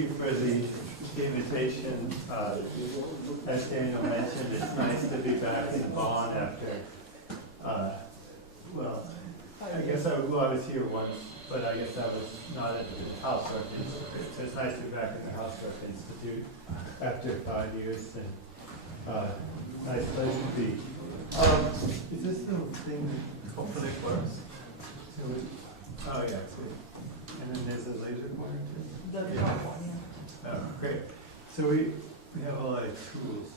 you for the invitation. As Daniel mentioned, it's nice to be back in Bonn after, well, I guess I was here once, but I guess I was not at the Hausdorff Institute. So it's nice to be back in the Hausdorff Institute after 5 years. And nice place to be. Is this the thing hopefully it works? So oh yeah, cool. And then there's a laser pointer too? The yeah. top one, yeah. Oh, great. So we have a lot of tools.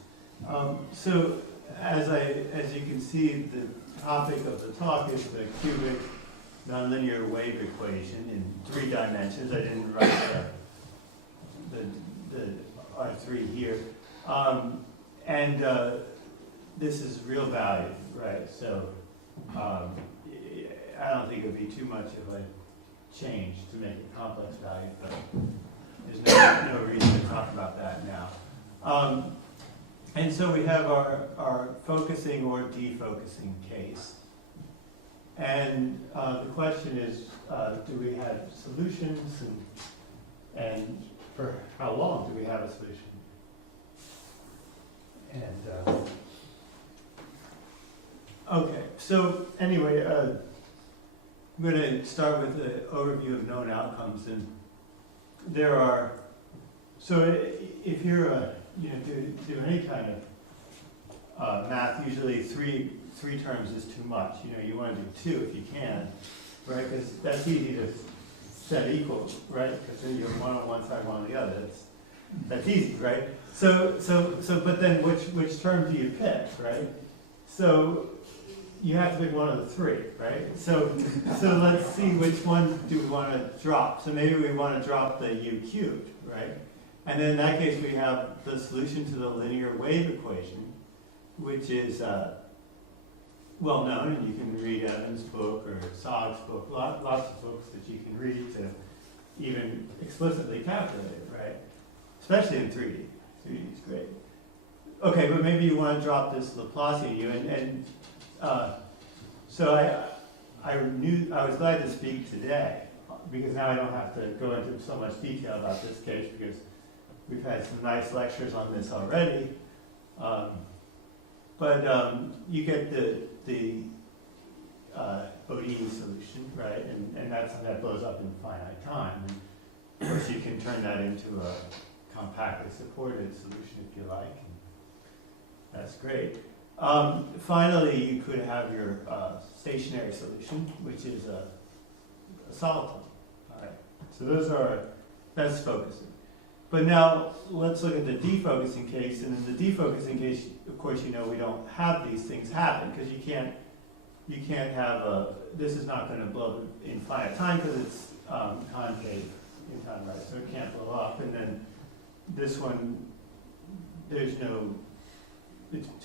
So as you can see, the topic of the talk is the cubic nonlinear wave equation in 3 dimensions. I didn't write the R3 here. This is real value, right? So I don't think it would be too much of a change to make it complex value, but there's no reason to talk about that now. And so we have our focusing or defocusing case. And the question is, do we have solutions, and for how long do we have a solution? And okay, so anyway, I'm going to start with the overview of known outcomes. And there are, so if you're do any kind of math, usually three terms is too much. You want to do 2 if you can, right? Because that's easy to set equal, right? Because then you have 1 on one side, 1 on the other. That's easy, right? So, but then which term do you pick, right? So you have to pick one of the 3, right? So let's see which one do we want to drop. So maybe we want to drop the u cubed, right? And then in that case, we have the solution to the linear wave equation, which is well known, and you can read Evans' book or Sog's book, lots of books that you can read to even explicitly calculate it, right? Especially in 3D. 3D is great. Okay, but maybe you want to drop this Laplacian u, and so I was glad to speak today, because now I don't have to go into so much detail about this case, because we've had some nice lectures on this already. But you get the ODE solution, right? And that blows up in finite time. And of course, you can turn that into a compactly supported solution if you like. And that's great. Finally, you could have your stationary solution, which is a soliton. All right. So that's focusing. But now let's look at the defocusing case. And in the defocusing case, of course, we don't have these things happen, because you can't have this is not going to blow up in finite time because it's concave in time, right? So it can't blow up. And then this one, it's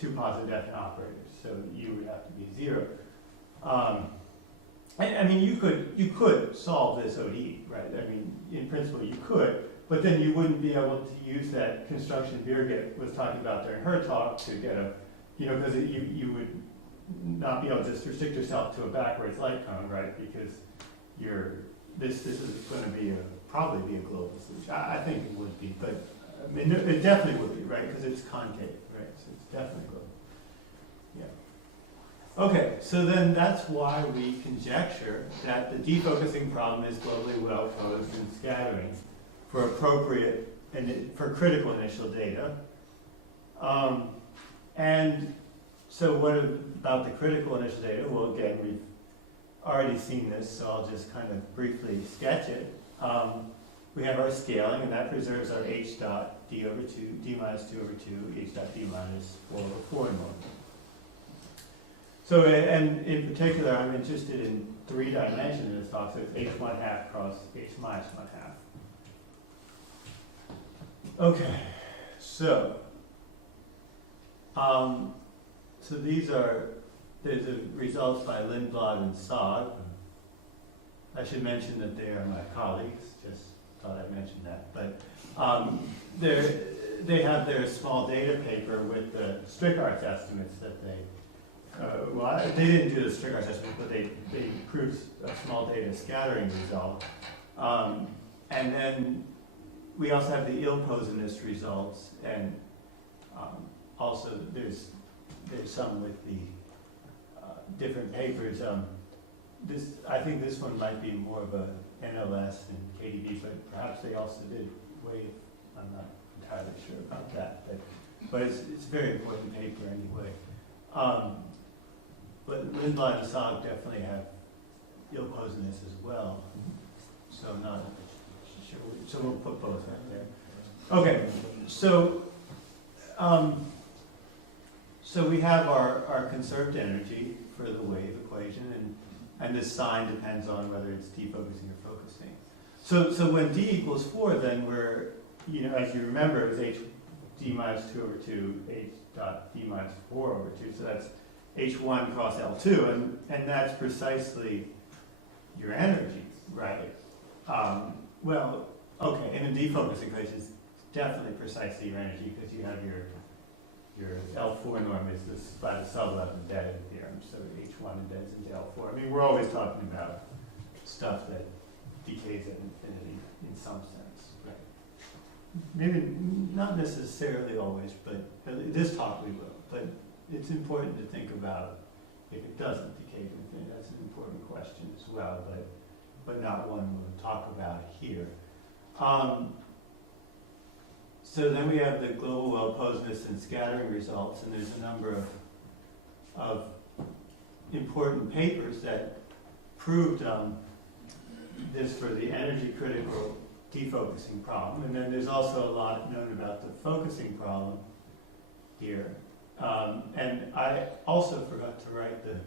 2 positive definite operators, so u would have to be 0. I mean, you could solve this ODE, right? I mean, in principle, you could. But then you wouldn't be able to use that construction Birgit was talking about during her talk to get because you would not be able to just restrict yourself to a backwards light cone, right? Because this is going to probably be a global solution. I think it would be, but I mean, it definitely would be, right? Because it's concave, right? So it's definitely global. Yeah. Okay, so then that's why we conjecture that the defocusing problem is globally well posed in scattering for appropriate and for critical initial data. And so what about the critical initial data? Well, again, we've already seen this, so I'll just kind of briefly sketch it. We have our scaling, and that preserves our h dot d over 2, d minus 2 over 2, h dot d minus 4 over 4 in 1. So, and in particular, I'm interested in 3 dimensions in this talk, so it's h1 half cross h minus 1 half. Okay, so there's the results by Lindblad and Sog. I should mention that they are my colleagues, just thought I'd mention that. But they have their small data paper with the Strickhart's estimates that they didn't do the Strickhart's estimate, but they proved a small data scattering result. And then we also have the ill-posedness results, and also there's some with the different papers. I think this one might be more of a NLS than KDB, but perhaps they also did wave. I'm not entirely sure about that, but it's a very important paper anyway. But Lindblad and Sog definitely have ill-posedness as well, so not sure. So we'll put both right there. Okay, so so we have our conserved energy for the wave equation, and this sign depends on whether it's defocusing or focusing. So when d equals 4, then we're, as you remember, it was h d minus 2 over 2, h dot d minus 4 over 2, so that's h1 cross L2, and that's precisely your energy, right? Well, okay, in a defocus equation, it's definitely precisely your energy, because you have your L4 norm is this by the Sobolev embedded theorem, so H1 embeds into L4. I mean, we're always talking about stuff that decays at infinity in some sense, right? Maybe not necessarily always, but this talk we will. But it's important to think about if it doesn't decay to infinity. That's an important question as well, but not one we'll talk about here. So then we have the global well-posedness and scattering results, and there's a number of important papers that proved this for the energy critical defocusing problem. And then there's also a lot known about the focusing problem here. And I also forgot to write the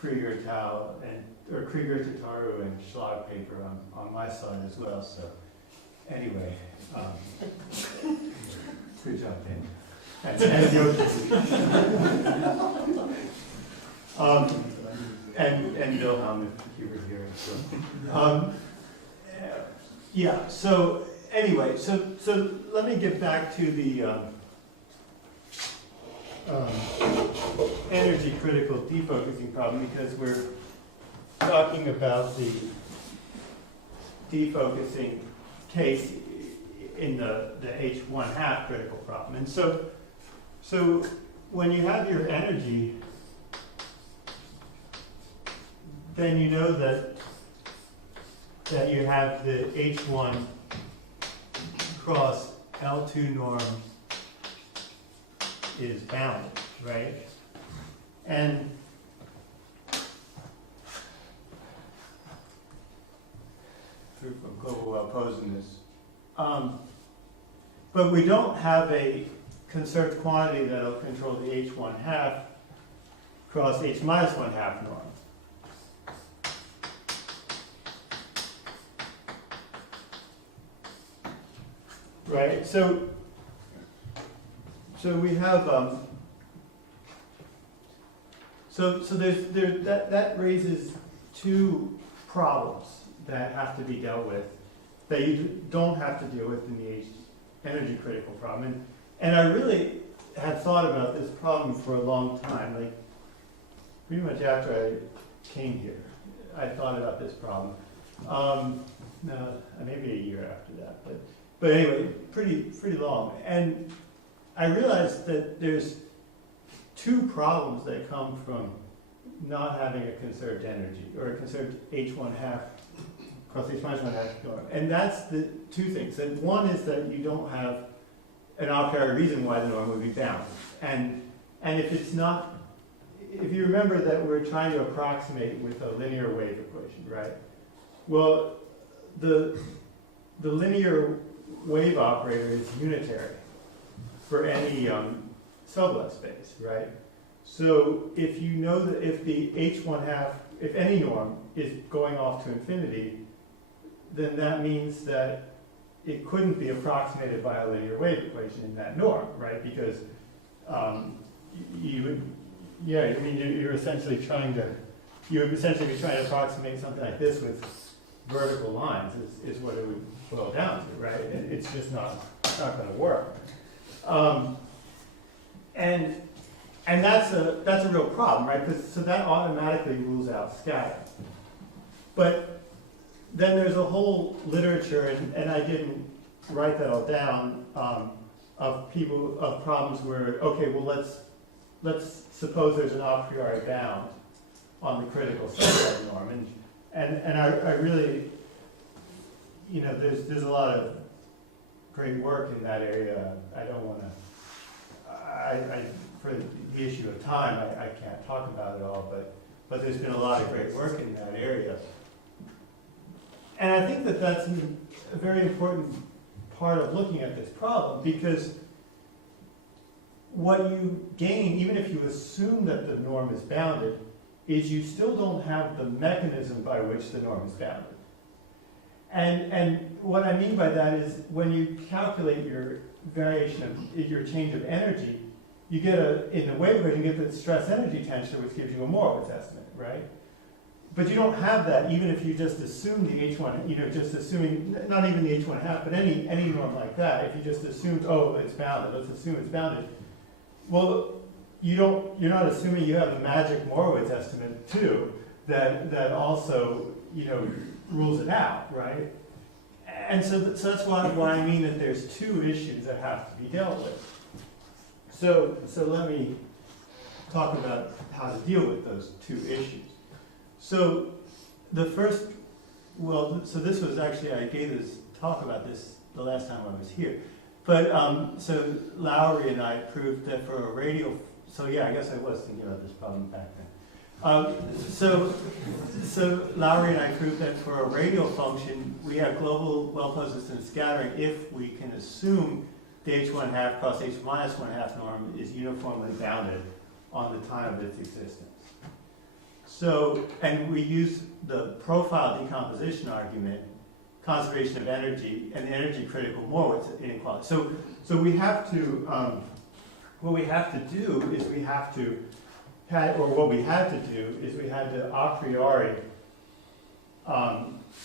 Krieger-Tau or Krieger-Tataru and Schlag paper on my side as well. So anyway, good job, Dan. And and Wilhelm, if you were here. So, yeah. So anyway, so let me get back to the energy critical defocusing problem, because we're talking about the defocusing case in the H1 half critical problem. And so when you have your energy, then you know that you have the H1 cross L2 norm is bounded, right? And through global well-posedness. But we don't have a conserved quantity that will control the H1 half cross H minus 1 half norm. Right? So we have so that raises two problems that have to be dealt with that you don't have to deal with in the energy critical problem. And I really had thought about this problem for a long time, like pretty much after I came here, I thought about this problem. No, maybe a year after that, but anyway, pretty long. And I realized that there's two problems that come from not having a conserved energy, or a conserved H1 half cross H minus 1 half norm. And that's the two things. And one is that you don't have an arbitrary reason why the norm would be bound. And if it's not, if you remember that we're trying to approximate with a linear wave equation, right? Well, the linear wave operator is unitary for any Sobolev space, right? So if you know that if the H1 half, if any norm is going off to infinity, then that means that it couldn't be approximated by a linear wave equation in that norm, right? Because you would, yeah, I mean, you're essentially trying to, you would essentially be trying to approximate something like this with vertical lines is what it would boil down to, right? It's just not going to work. And that's a real problem, right? So that automatically rules out scattering. But then there's a whole literature, and I didn't write that all down, of problems where, okay, well, let's suppose there's an a priori bound on the critical subset norm, and I really, there's a lot of great work in that area. I don't want to, for the issue of time, I can't talk about it all, but there's been a lot of great work in that area. And I think that that's a very important part of looking at this problem, because what you gain, even if you assume that the norm is bounded, is you still don't have the mechanism by which the norm is bounded. And what I mean by that is when you calculate your variation of your change of energy, you get in the wave equation, you get the stress energy tensor, which gives you a Morawitz estimate, right? But you don't have that even if you just assume the H1, just assuming, not even the H1 half, but any norm like that, if you just assumed, oh, it's bounded, let's assume it's bounded. Well, you're not assuming you have the magic Morawitz estimate too, that also, rules it out, right? And so that's why I mean that there's two issues that have to be dealt with. So let me talk about how to deal with those two issues. So the first, so this was actually, I gave this talk about this the last time I was here. But so Lowry and I proved that for a radial, so yeah, I guess I was thinking about this problem back then. So Lowry and I proved that for a radial function, we have global well-posedness scattering if we can assume the h1 half cross h minus 1 half norm is uniformly bounded on the time of its existence. So, and we use the profile decomposition argument, conservation of energy, and the energy critical Morawitz inequality. So we have to, what we have to do is we have to, what we had to do is we had to a priori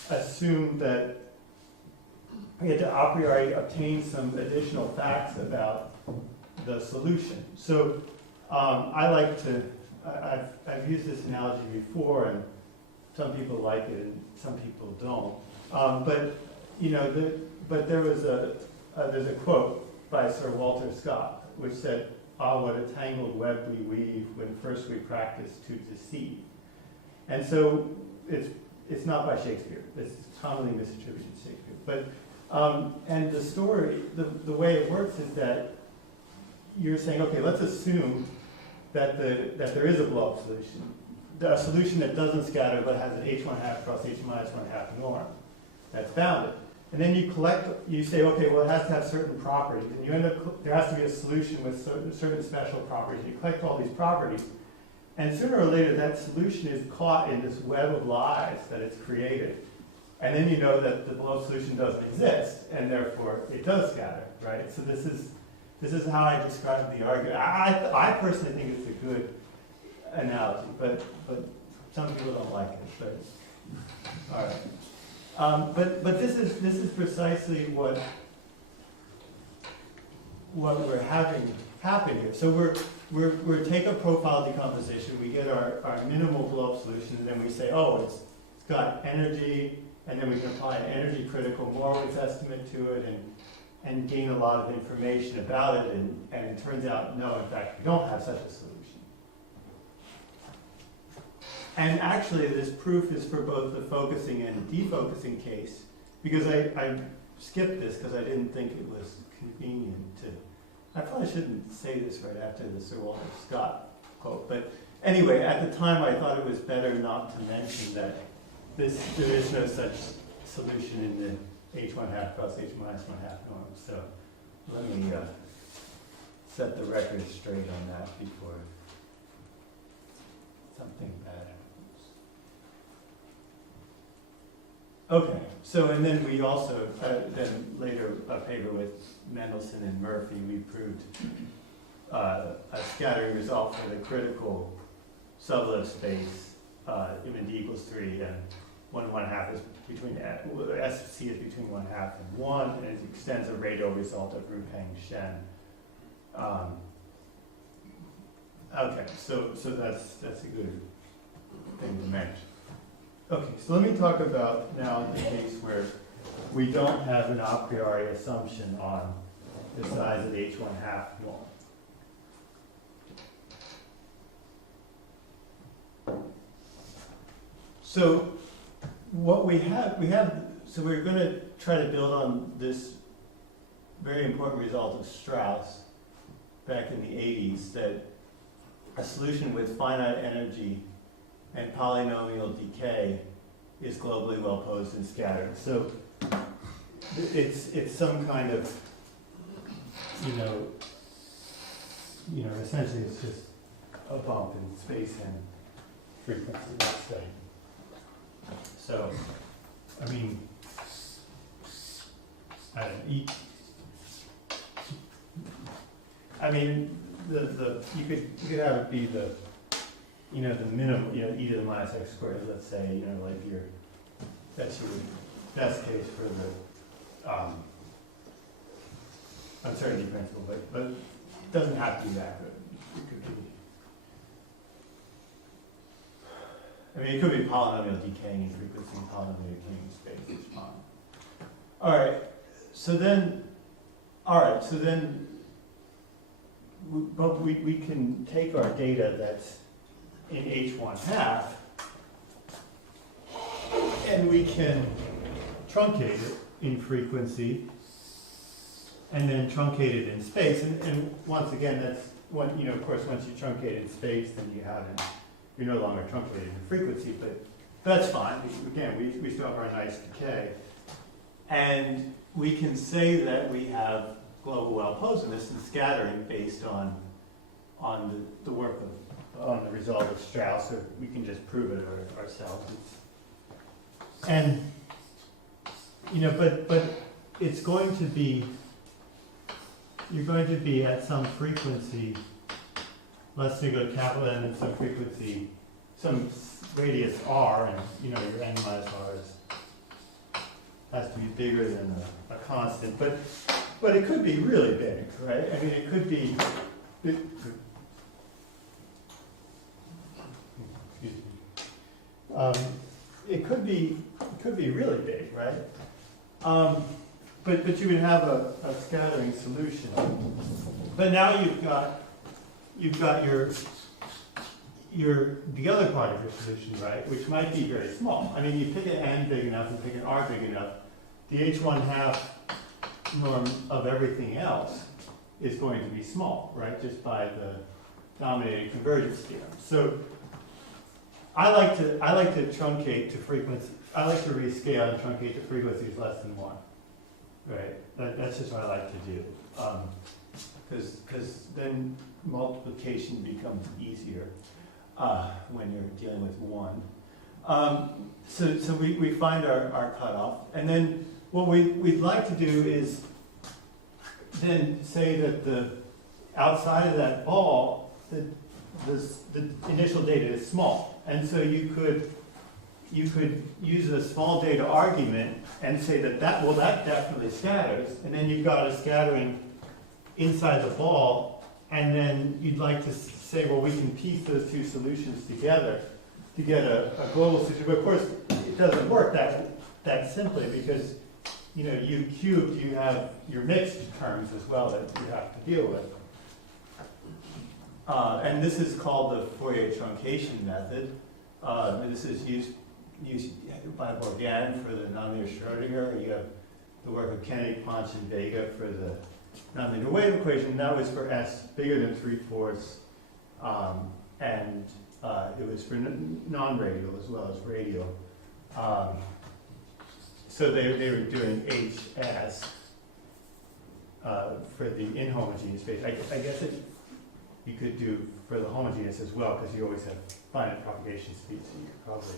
assume that we had to a priori obtain some additional facts about the solution. So I like to, I've used this analogy before, and some people like it and some people don't. But there was there's a quote by Sir Walter Scott which said, "Ah, what a tangled web we weave when first we practice to deceive." And so it's not by Shakespeare. It's commonly misattributed to Shakespeare. But and the story, the way it works is that you're saying, okay, let's assume that there is a blow-up solution, a solution that doesn't scatter but has an h1 half cross h minus 1 half norm that's bounded. And then you say, okay, well, it has to have certain properties, and you end up, there has to be a solution with certain special properties. You collect all these properties, and sooner or later that solution is caught in this web of lies that it's created. And then you know that the blow-up solution doesn't exist, and therefore it does scatter, right? So this is how I describe the argument. I personally think it's a good analogy, but some people don't like it. But all right. But this is precisely what we're having happen here. So we're take a profile decomposition, we get our minimal blow-up solution, and then we say, oh, it's got energy, and then we can apply an energy critical Morawitz estimate to it and gain a lot of information about it, and it turns out, no, in fact, we don't have such a solution. And actually, this proof is for both the focusing and defocusing case, because I skipped this because I didn't think it was convenient to. I probably shouldn't say this right after the Sir Walter Scott quote, but anyway, at the time I thought it was better not to mention that there is no such solution in the h1 half cross h minus 1 half norm. So let me set the record straight on that before something bad happens. Okay, so and then we also, then later a paper with Mendelson and Murphy, we proved a scattering result for the critical Sobolev space, even d equals 3, and 1/1/2 is between, SC is between 1/2 and 1, and it extends a radial result of Rupeng Shen. Okay, so that's a good thing to mention. Okay, so let me talk about now the case where we don't have an a priori assumption on the size of h1 half norm. So what we have, so we're going to try to build on this very important result of Strauss back in the 80s, that a solution with finite energy and polynomial decay is globally well posed and scattered. So it's some kind of, essentially it's just a bump in space and frequency, let's say. So, I mean, you could have it be the minimum, e to the minus x squared, let's say, that's your best case for the uncertainty principle, but it doesn't have to be that good. It could be polynomial decaying in frequency and polynomial decaying in space, it's fine. Alright, so then, we can take our data that's in h1 half, and we can truncate it in frequency, and then truncate it in space. And once again, that's of course, once you truncate in space, then you're no longer truncated in frequency, but that's fine. Again, we still have our nice decay. And we can say that we have global well-posedness and scattering based on the work on the result of Strauss, or we can just prove it ourselves. And but it's going to be, you're going to be at some frequency. Let's say go to capital N and some frequency, some radius r, and your n minus r has to be bigger than a constant. But it could be really big, right? It could be. It could be really big, right? But you would have a scattering solution. But now you've got the other part of your solution, right, which might be very small. You pick an n big enough and pick an r big enough, the h1 half norm of everything else is going to be small, right, just by the dominating convergence theorem. So I like to truncate to frequency. I like to rescale and truncate to frequencies less than 1. Right? That's just what I like to do. Because then multiplication becomes easier when you're dealing with 1. So we find our cutoff, and then what we'd like to do is then say that the outside of that ball, the initial data is small, and so you could use a small data argument and say that definitely scatters, and then you've got a scattering inside the ball, and then you'd like to say, well, we can piece those two solutions together to get a global solution. But of course, it doesn't work that simply, because u cubed, you have your mixed terms as well that you have to deal with. And this is called the Fourier truncation method. This is used by Bourgain for the nonlinear Schrodinger. You have the work of Kennedy, Ponch, and Vega for the nonlinear wave equation. That was for S bigger than 3/4, and it was for non-radial as well as radial. So they were doing HS for the inhomogeneous space. I guess you could do for the homogeneous as well, because you always have finite propagation speed, so you could probably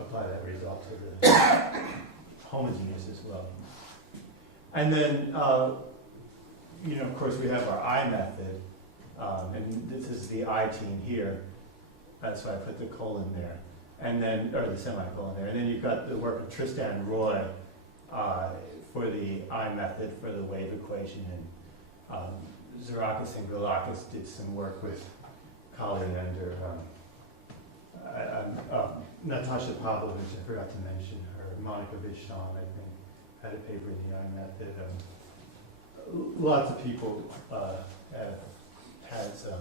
apply that result to the homogeneous as well. And then, of course, we have our I method, and this is the I team here. That's why I put the colon there, and then, or the semicolon there. And then you've got the work of Tristan and Roy for the I method for the wave equation, and Zarakis and Goulakis did some work with Collier and Natasha Pavlovich, I forgot to mention her, Monica Vishon, I think, had a paper in the I method. Lots of people have had some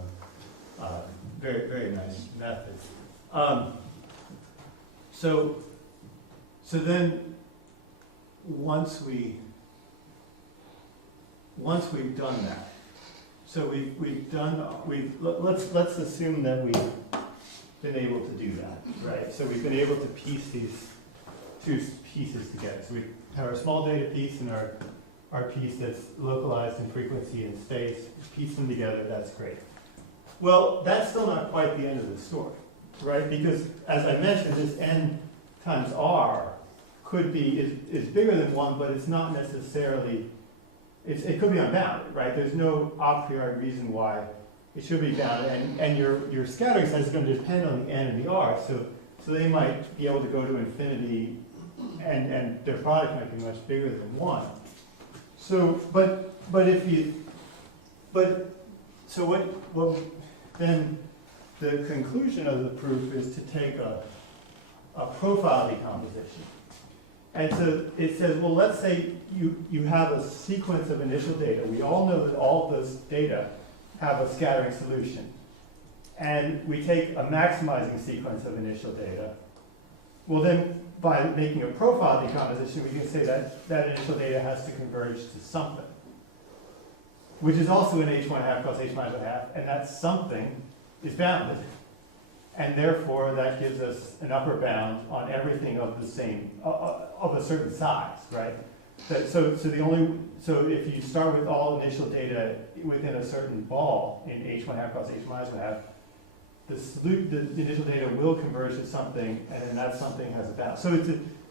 very, very nice methods. So then once we've done that, so let's assume that we've been able to do that, right? So we've been able to piece these two pieces together. So we have our small data piece and our piece that's localized in frequency and space. Piece them together, that's great. Well, that's still not quite the end of the story, right? Because as I mentioned, this n times r could be is bigger than 1, but it's not necessarily. It could be unbounded, right? There's no a priori reason why it should be bounded, and your scattering size is going to depend on the n and the r. So they might be able to go to infinity, and their product might be much bigger than 1. So, what then the conclusion of the proof is to take a profile decomposition. And so it says, well, let's say you have a sequence of initial data. We all know that all of those data have a scattering solution. And we take a maximizing sequence of initial data. Well, then by making a profile decomposition, we can say that that initial data has to converge to something, which is also an h1/2 plus h-1/2, and that something is bounded. And therefore, that gives us an upper bound on everything of the same, of a certain size, right? So if you start with all initial data within a certain ball in h1/2 plus h-1/2, the initial data will converge to something, and then that something has a bound. So it's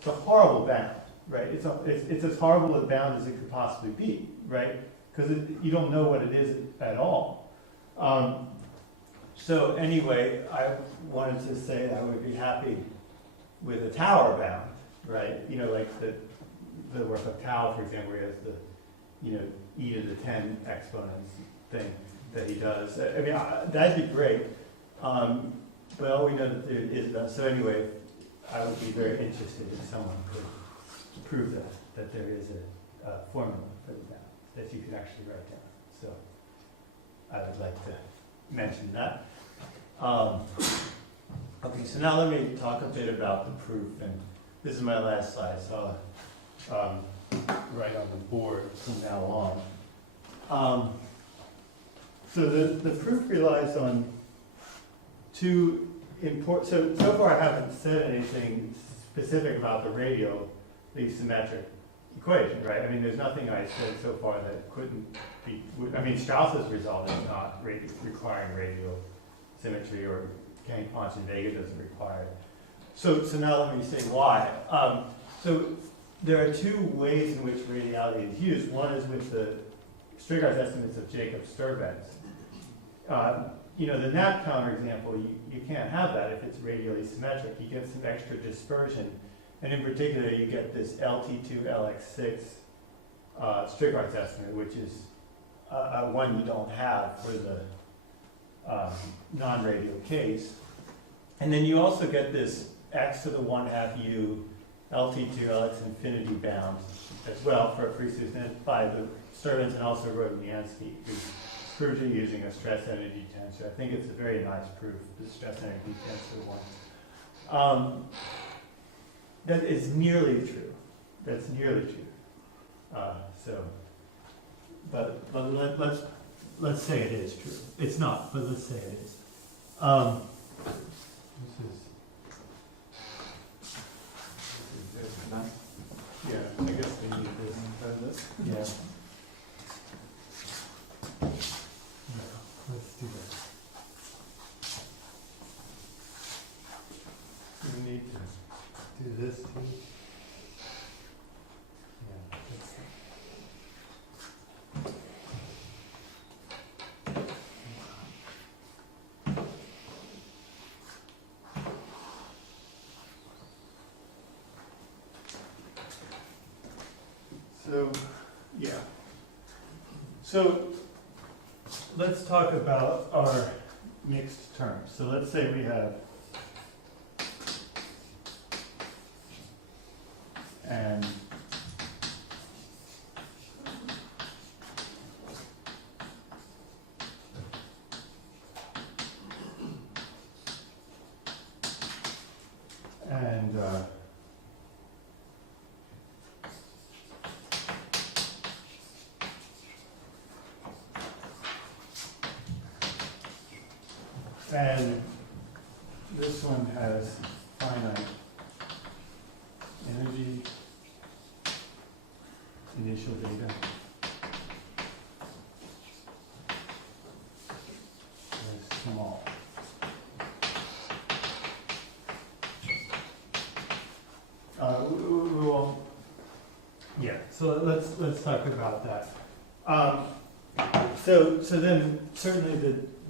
a horrible bound, right? It's as horrible a bound as it could possibly be, right? Because you don't know what it is at all. So anyway, I wanted to say I would be happy with a tower bound, right? You know, like the work of Tao, for example, where he has the, e to the 10 exponents thing that he does. I mean, that'd be great. But all we know that there is that. So anyway, I would be very interested if someone could prove that there is a formula for the bound that you could actually write down. So I would like to mention that. Okay, so now let me talk a bit about the proof, and this is my last slide, so I'll write on the board from now on. So the proof relies on two important. So far I haven't said anything specific about the radially symmetric equation, right? I mean, there's nothing I said so far that couldn't be. I mean, Strauss's result is not requiring radial symmetry, or Kenny-Ponce-Vega doesn't require it. So now let me say why. So there are two ways in which radiality is used. One is with the Strigar's estimates of Jacob-Sturbenz. The nap counter example, you can't have that if it's radially symmetric. You get some extra dispersion. And in particular, you get this LT2, LX6 Strigar's estimate, which is one you don't have for the non-radial case. And then you also get this x to the 1/2 u LT2 LX infinity bound as well for a free system by the Sturbenz and also Rodniansky, who proved it using a stress energy tensor. I think it's a very nice proof, the stress energy tensor one. That is nearly true. That's nearly true. But let's say it is true. It's not, but let's say it is. Yeah, I guess we need this. Yeah. Let's do that. We need to do this too. Yeah. So let's talk about our mixed terms. So let's say we have and and this one has finite energy, initial data, very small. We will, yeah. So let's talk about that. So then certainly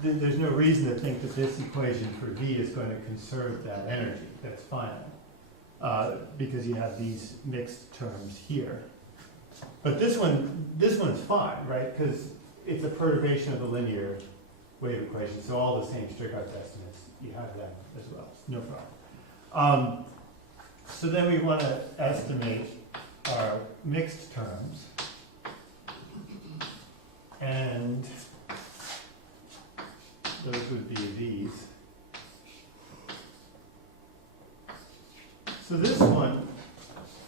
there's no reason to think that this equation for V is going to conserve that energy that's finite, because you have these mixed terms here. But this one's fine, right? Because it's a perturbation of the linear wave equation, so all the same Strickhouse estimates, you have that as well. No problem. So then we want to estimate our mixed terms, and those would be these. So this one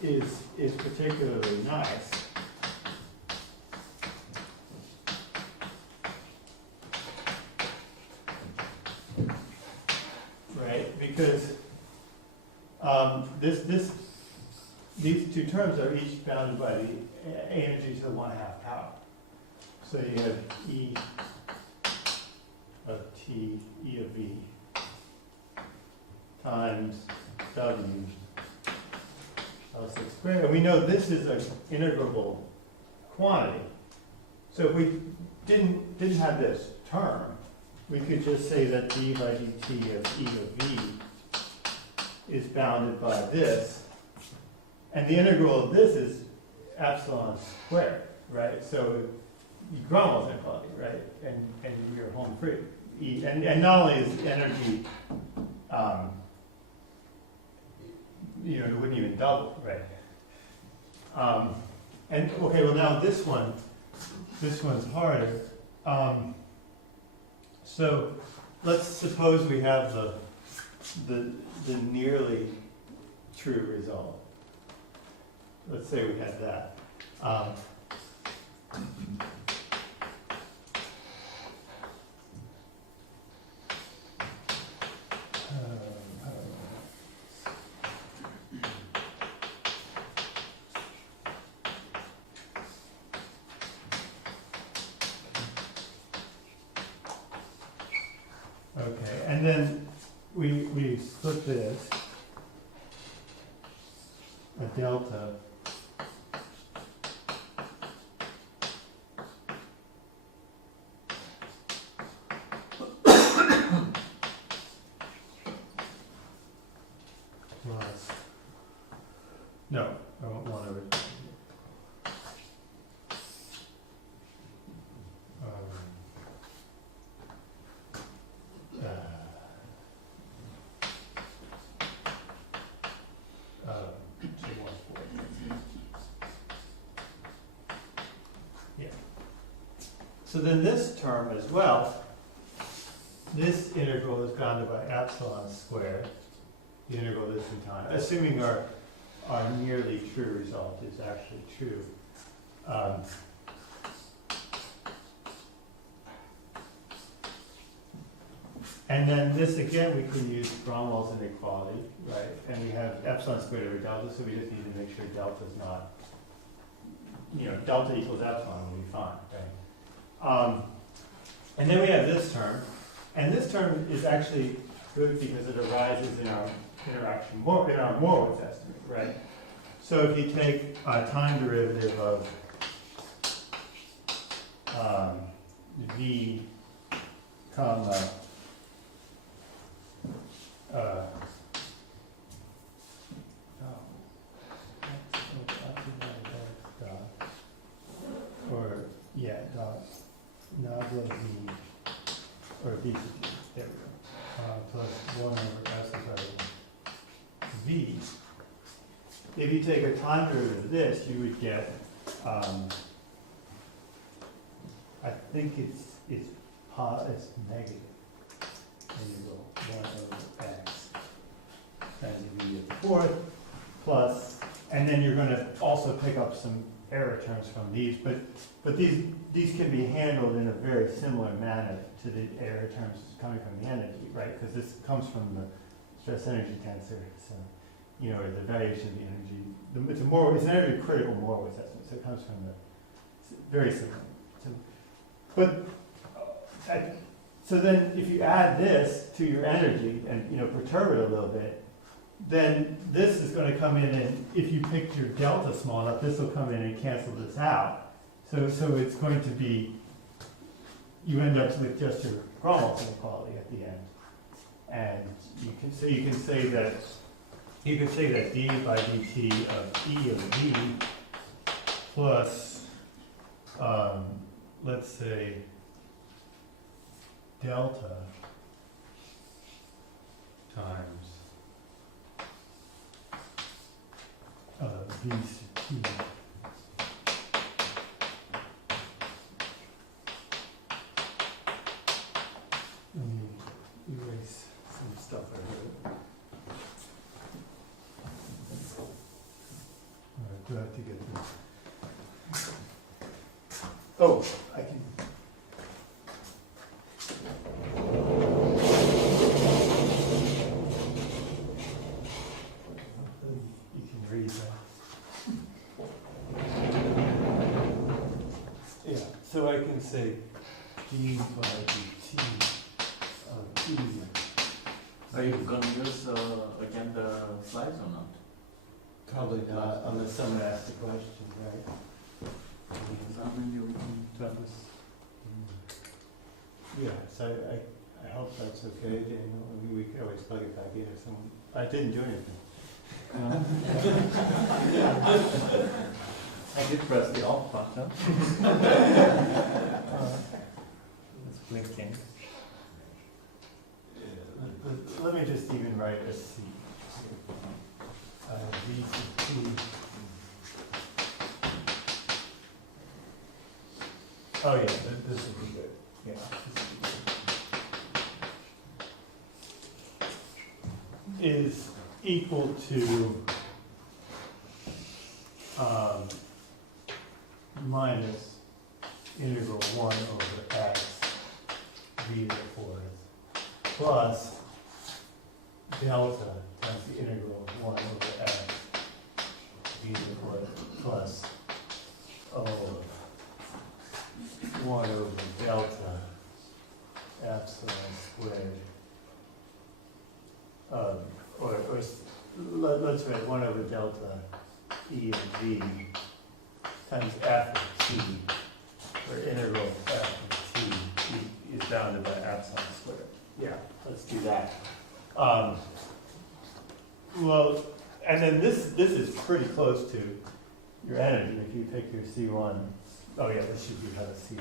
is particularly nice. Right? Because these two terms are each bounded by the energy to the 1/2 power. So you have E of T, E of V, times W L6 squared. And we know this is an integrable quantity. So if we didn't have this term, we could just say that d by dt of E of V is bounded by this. And the integral of this is epsilon squared, right? So Grommel's inequality, right? And you're home free. And not only is energy, it wouldn't even double, right? And okay, well now this one's harder. So let's suppose we have the nearly true result. Let's say we had that. Okay, and then we split this, a delta, plus, no, I won't want to So then this term as well, this integral is bounded by epsilon squared, the integral of this in time, assuming our nearly true result is actually true. And then this again, we can use Grommel's inequality, right? And we have epsilon squared over delta, so we just need to make sure delta is not, delta equals epsilon will be fine, right? And then we have this term, and this term is actually good because it arises in our interaction, in our Morawitz estimate, right? So if you take a time derivative of v comma nabla v, or v, there we go, plus 1 over s v if you take a time derivative of this, you would get, I think it's negative. And you go 1 over x. And you get the fourth plus, and then you're going to also pick up some error terms from these, but these can be handled in a very similar manner to the error terms coming from the energy, right? Because this comes from the stress energy tensor, so you know, or the variation of the energy. It's an energy critical Morrow assessment, so it comes from the very similar. So then if you add this to your energy and perturb it a little bit, then this is going to come in, and if you picked your delta small enough, this will come in and cancel this out. So it's going to be, you end up with just your Gromov inequality at the end. And you can say that d by dt of E of V plus, let's say, delta times V sub T. Let me erase some stuff I wrote. Alright, do I have to get this? Oh, I can. You can read that. Yeah, so I can say d by dt of E. Are you going to use again the slides or not? Probably not, unless someone asks a question, right? Yeah, so I hope that's okay, Daniel. I mean, we could always plug it back in if someone. I didn't do anything. I did press the off button. It's blinking. Let me just even write a C. V sub T. Oh yeah, this would be good. Yeah. Is equal to minus integral 1 over x v to the fourth plus delta times the integral of 1 over x v to the fourth plus O of 1 over delta epsilon squared. Let's write 1 over delta E of V times f of t, where integral of f of t is bounded by epsilon squared. Yeah, let's do that. Well, and then this is pretty close to your energy. If you pick your C1, oh yeah, this should be how to C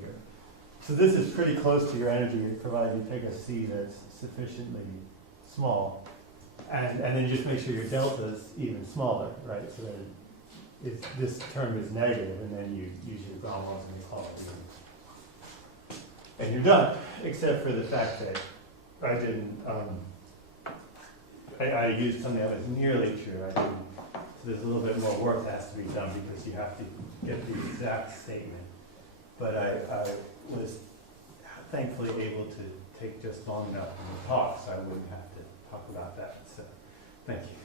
here. So this is pretty close to your energy, provided you pick a C that's sufficiently small. And then just make sure your delta is even smaller, right? So that this term is negative, and then you use your Gromov inequality. And you're done, except for the fact that I didn't, I used something that was nearly true. I didn't. So there's a little bit more work that has to be done because you have to get the exact statement. But I was thankfully able to take just long enough in the talk, so I wouldn't have to talk about that. So, thank you.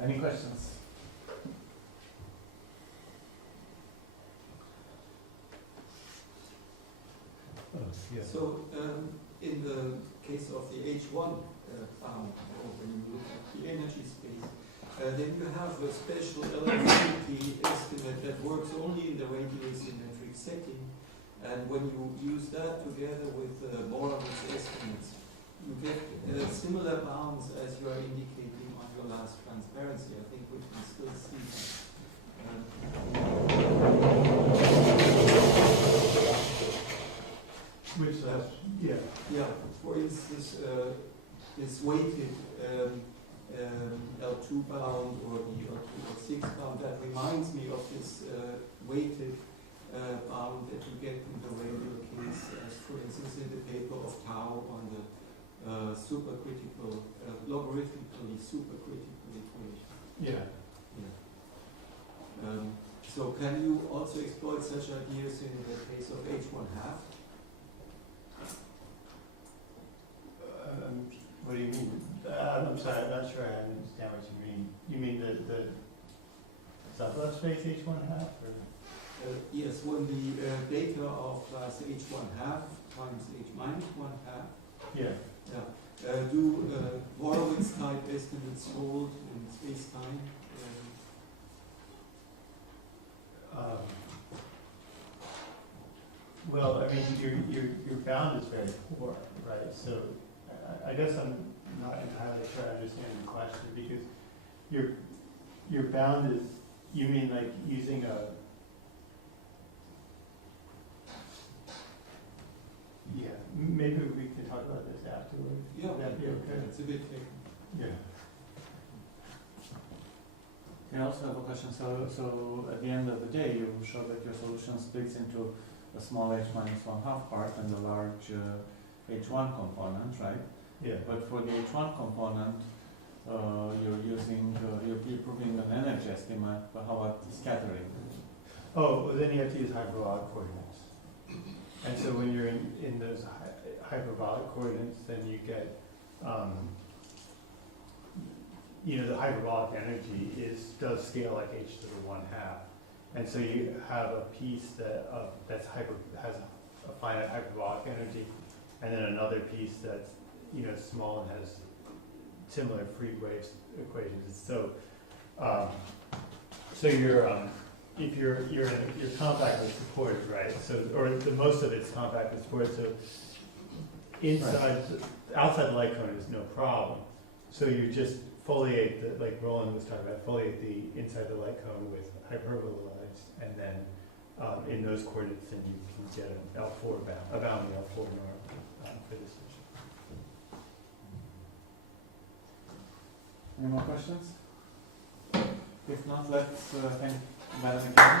Any questions? Yeah. So, in the case of the H1 bound, or when you look at the energy space, then you have a special relativity estimate that works only in the radial symmetric setting. And when you use that together with Borowitz estimates, you get similar bounds as you are indicating on your last transparency. I think we can still see that. Which, yeah. Yeah, for instance, this weighted L2 bound or the L2 L6 bound, that reminds me of this weighted bound that you get in the radial case, as for instance in the paper of tau on the supercritical, logarithmically supercritical equation. Yeah. So can you also exploit such ideas in the case of H1 half? What do you mean? I'm sorry, I'm not sure I understand what you mean. You mean the Sobolev space H1 half? Or? Yes, when the data of class H1 half times H minus 1 half. Yeah. Do Horowitz type estimates hold in space-time? Well, I mean, your bound is very poor, right? So I guess I'm not entirely sure I understand the question, because your bound is, you mean like using a, yeah, maybe we can talk about this afterwards. Yeah, Would that be okay? It's a bit technical. Yeah. I also have a question. So at the end of the day, you show that your solution splits into a small h minus 1/2 part and a large h1 component, right? Yeah. But for the h1 component, you're proving an energy estimate, but how about the scattering? Oh, well, then you have to use hyperbolic coordinates. And so when you're in those hyperbolic coordinates, then you get, the hyperbolic energy does scale like h to the 1/2. And so you have a piece that has a finite hyperbolic energy, and then another piece that's small and has similar free wave equations. So if your compactly supported, right? So most of it's compactly supported. So outside the light cone is no problem. So you just foliate like Roland was talking about, foliate the inside the light cone with hyperbolized, and then in those coordinates, then you can get an L4 bound, a bound L4 norm for this issue. Any more questions? If not, let's thank Madam again.